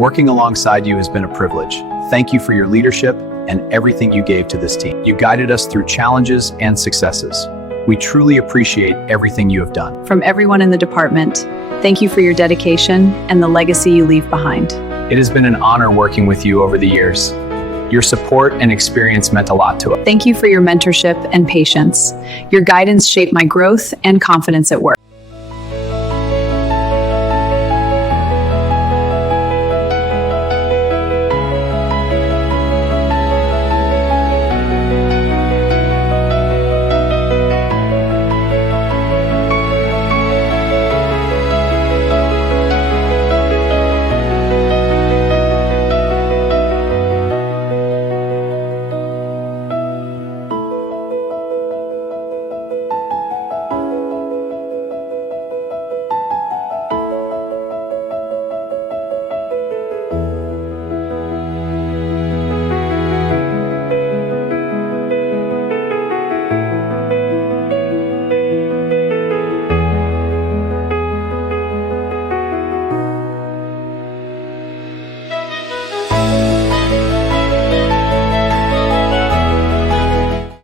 Working alongside you has been a privilege. Thank you for your leadership and everything you gave to this team. You guided us through challenges and successes. We truly appreciate everything you have done. From everyone in the department, thank you for your dedication and the legacy you leave behind. It has been an honor working with you over the years. Your support and experience meant a lot to us. Thank you for your mentorship and patience. Your guidance shaped my growth and confidence at work.